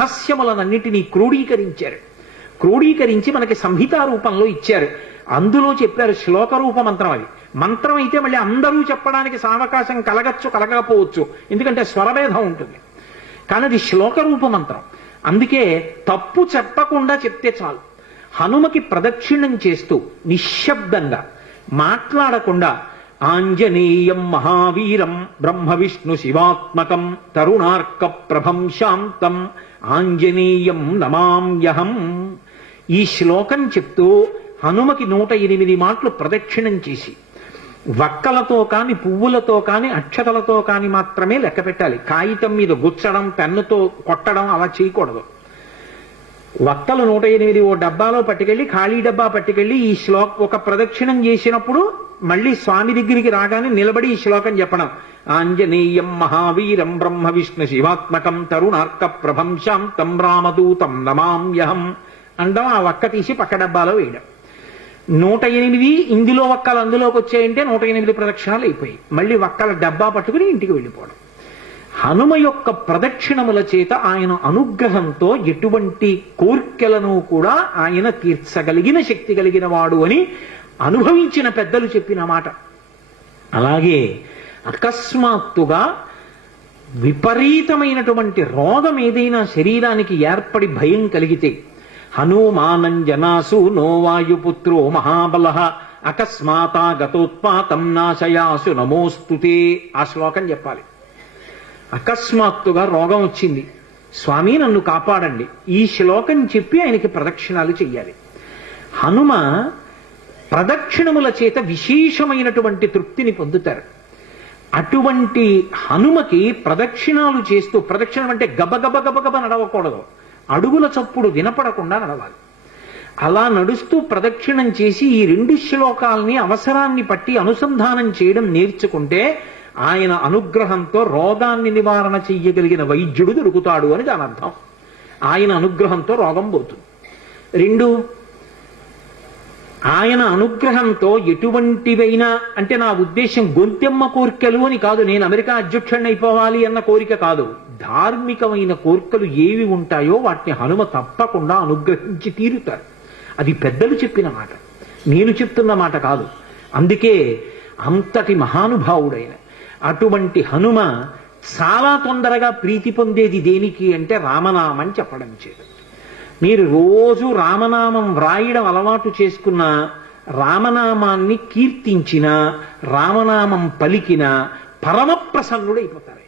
రహస్యములనన్నిటినీ క్రోడీకరించారు క్రోడీకరించి మనకి సంహితా రూపంలో ఇచ్చారు అందులో చెప్పారు శ్లోక రూప మంత్రం అది మంత్రం అయితే మళ్ళీ అందరూ చెప్పడానికి సావకాశం కలగచ్చు కలగకపోవచ్చు ఎందుకంటే స్వరభేదం ఉంటుంది కానీ అది శ్లోక రూప మంత్రం అందుకే తప్పు చెప్పకుండా చెప్తే చాలు హనుమకి ప్రదక్షిణం చేస్తూ నిశ్శబ్దంగా మాట్లాడకుండా ఆంజనేయం మహావీరం బ్రహ్మ విష్ణు శివాత్మకం తరుణార్క ప్రభం శాంతం ఆంజనేయం నమామ్యహం ఈ శ్లోకం చెప్తూ హనుమకి నూట ఎనిమిది మాటలు ప్రదక్షిణం చేసి వక్కలతో కాని పువ్వులతో కాని అక్షతలతో కాని మాత్రమే లెక్క పెట్టాలి కాగితం మీద గుచ్చడం పెన్నుతో కొట్టడం అలా చేయకూడదు వక్కలు నూట ఎనిమిది ఓ డబ్బాలో పట్టుకెళ్ళి ఖాళీ డబ్బా పట్టుకెళ్ళి ఈ శ్లోక ఒక ప్రదక్షిణం చేసినప్పుడు మళ్ళీ స్వామి దగ్గరికి రాగానే నిలబడి ఈ శ్లోకం చెప్పడం ఆంజనేయం మహావీరం బ్రహ్మ విష్ణు శివాత్మకం తరుణార్క ప్రభం తం రామదూతం యహం అందం ఆ ఒక్క తీసి పక్క డబ్బాలో వేయడం నూట ఎనిమిది ఇందులో ఒక్కలు అందులోకి వచ్చాయంటే నూట ఎనిమిది ప్రదక్షిణాలు అయిపోయాయి మళ్ళీ ఒక్కల డబ్బా పట్టుకుని ఇంటికి వెళ్ళిపోవడం హనుమ యొక్క ప్రదక్షిణముల చేత ఆయన అనుగ్రహంతో ఎటువంటి కోర్కెలను కూడా ఆయన తీర్చగలిగిన శక్తి కలిగిన వాడు అని అనుభవించిన పెద్దలు చెప్పిన మాట అలాగే అకస్మాత్తుగా విపరీతమైనటువంటి రోగం ఏదైనా శరీరానికి ఏర్పడి భయం కలిగితే హనుమానంజనాసు నోవాయుపుత్రో మహాబల అకస్మాతా గతోత్పాతం నాశయాసు నమోస్తుతే ఆ శ్లోకం చెప్పాలి అకస్మాత్తుగా రోగం వచ్చింది స్వామి నన్ను కాపాడండి ఈ శ్లోకం చెప్పి ఆయనకి ప్రదక్షిణాలు చెయ్యాలి హనుమ ప్రదక్షిణముల చేత విశేషమైనటువంటి తృప్తిని పొందుతారు అటువంటి హనుమకి ప్రదక్షిణాలు చేస్తూ ప్రదక్షిణం అంటే గబగబ గబగబ నడవకూడదు అడుగుల చప్పుడు వినపడకుండా నడవాలి అలా నడుస్తూ ప్రదక్షిణం చేసి ఈ రెండు శ్లోకాల్ని అవసరాన్ని పట్టి అనుసంధానం చేయడం నేర్చుకుంటే ఆయన అనుగ్రహంతో రోగాన్ని నివారణ చెయ్యగలిగిన వైద్యుడు దొరుకుతాడు అని దాని అర్థం ఆయన అనుగ్రహంతో రోగం పోతుంది రెండు ఆయన అనుగ్రహంతో ఎటువంటివైనా అంటే నా ఉద్దేశం గొంతెమ్మ కోరికలు అని కాదు నేను అమెరికా అధ్యక్షుడిని అయిపోవాలి అన్న కోరిక కాదు ధార్మికమైన కోరికలు ఏవి ఉంటాయో వాటిని హనుమ తప్పకుండా అనుగ్రహించి తీరుతారు అది పెద్దలు చెప్పిన మాట నేను చెప్తున్న మాట కాదు అందుకే అంతటి మహానుభావుడైన అటువంటి హనుమ చాలా తొందరగా ప్రీతి పొందేది దేనికి అంటే రామనామం చెప్పడం చేత మీరు రోజు రామనామం వ్రాయడం అలవాటు చేసుకున్న రామనామాన్ని కీర్తించిన రామనామం పలికిన పరమ ప్రసన్నుడైపోతారు